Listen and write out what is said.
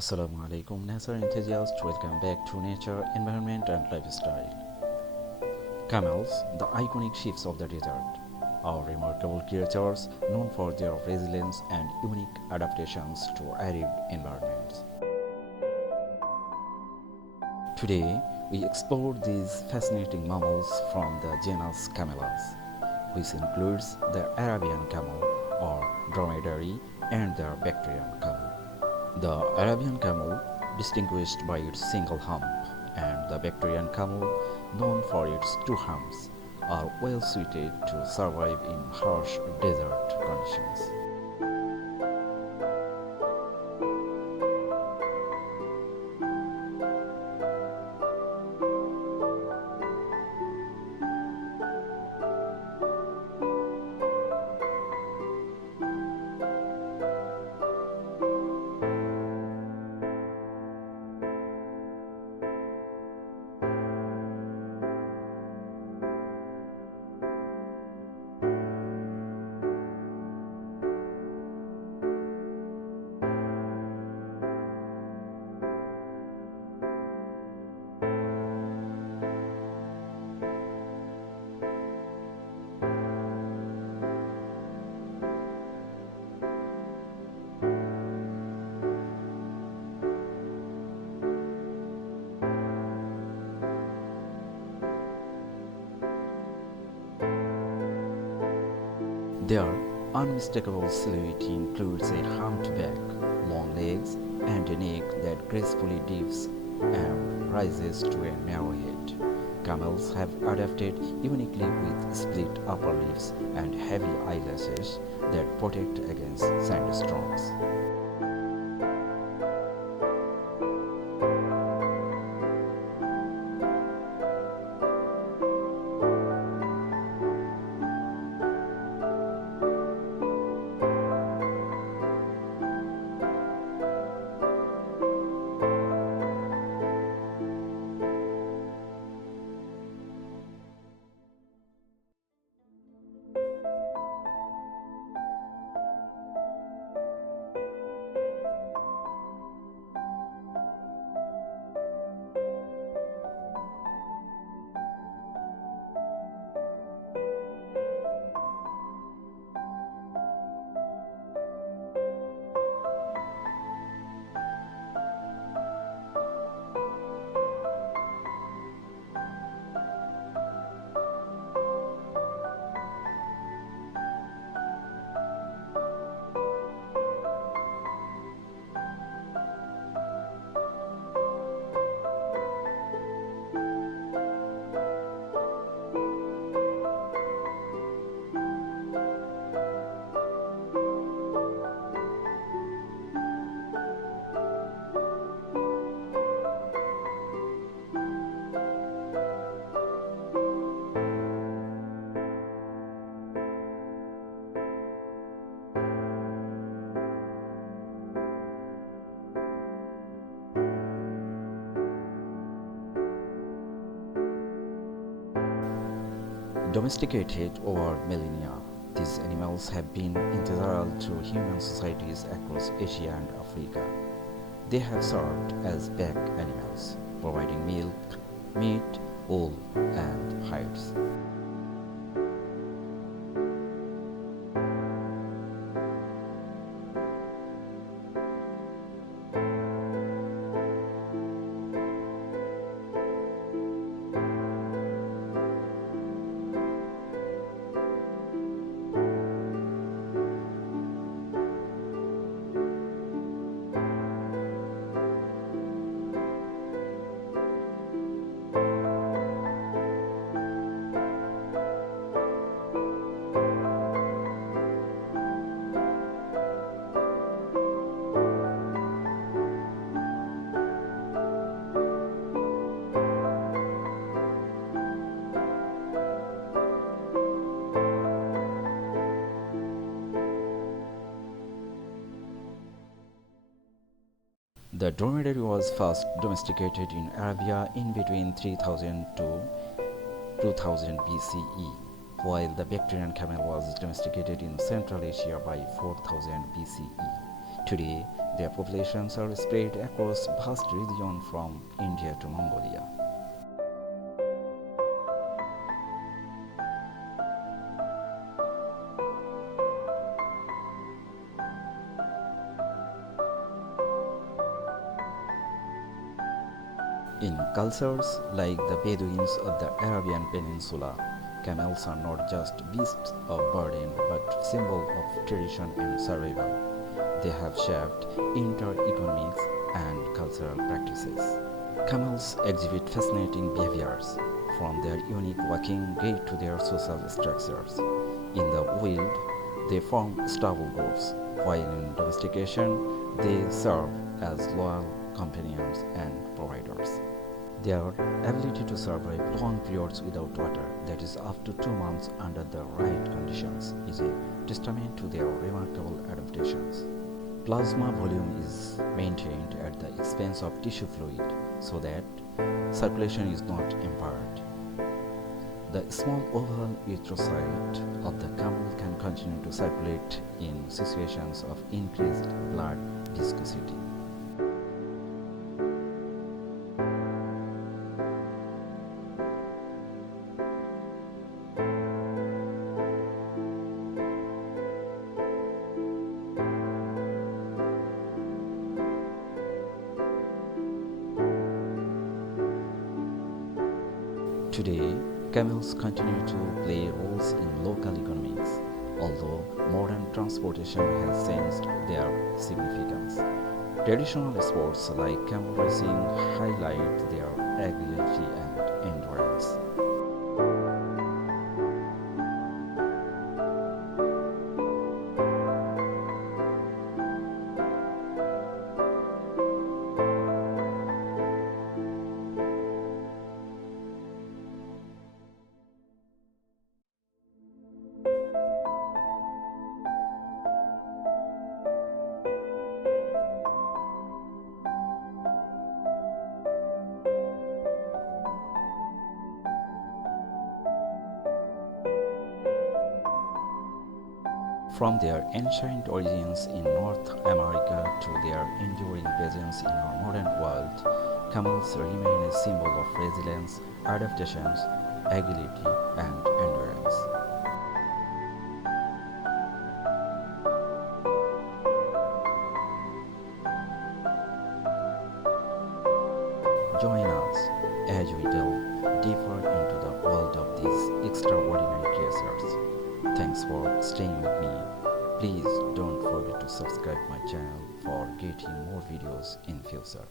Assalamu alaikum nature enthusiasts, welcome back to Nature, Environment and Lifestyle. Camels, the iconic ships of the desert, are remarkable creatures known for their resilience and unique adaptations to arid environments. Today, we explore these fascinating mammals from the genus Camelus, which includes the Arabian camel or dromedary and the bacterian camel. The Arabian camel, distinguished by its single hump, and the bacterian camel, known for its two humps, are well suited to survive in harsh desert conditions. Their unmistakable silhouette includes a humped back, long legs, and a neck that gracefully dips and rises to a narrow head. Camels have adapted uniquely with split upper lips and heavy eyelashes that protect against sandstorms. Domesticated over millennia, these animals have been integral to human societies across Asia and Africa. They have served as pack animals, providing milk, meat, wool, and hides. The dromedary was first domesticated in Arabia in between 3000 to 2000 BCE, while the bacterian camel was domesticated in Central Asia by 4000 BCE. Today, Their populations are spread across vast regions from India to Mongolia. In cultures like the Bedouins of the Arabian Peninsula, camels are not just beasts of burden but symbol of tradition and survival. They have shaped entire economics and cultural practices. Camels exhibit fascinating behaviors, from their unique walking gait to their social structures. In the wild, they form stable groups, while in domestication, they serve as loyal companions and providers. Their ability to survive long periods without water, that is up to 2 months under the right conditions, is a testament to their remarkable adaptations. Plasma volume is maintained at the expense of tissue fluid so that circulation is not impaired. The small oval erythrocyte of the camel can continue to circulate in situations of increased blood viscosity. Today, camels continue to play roles in local economics, although modern transportation has changed their significance. Traditional sports like camel racing highlight their agility and endurance. From their ancient origins in North America to their enduring presence in our modern world, camels remain a symbol of resilience, adaptations, agility, and endurance. Join us as we delve deeper into the world of these extraordinary creatures. Thanks for staying with me. Please don't forget to subscribe my channel for getting more videos in future.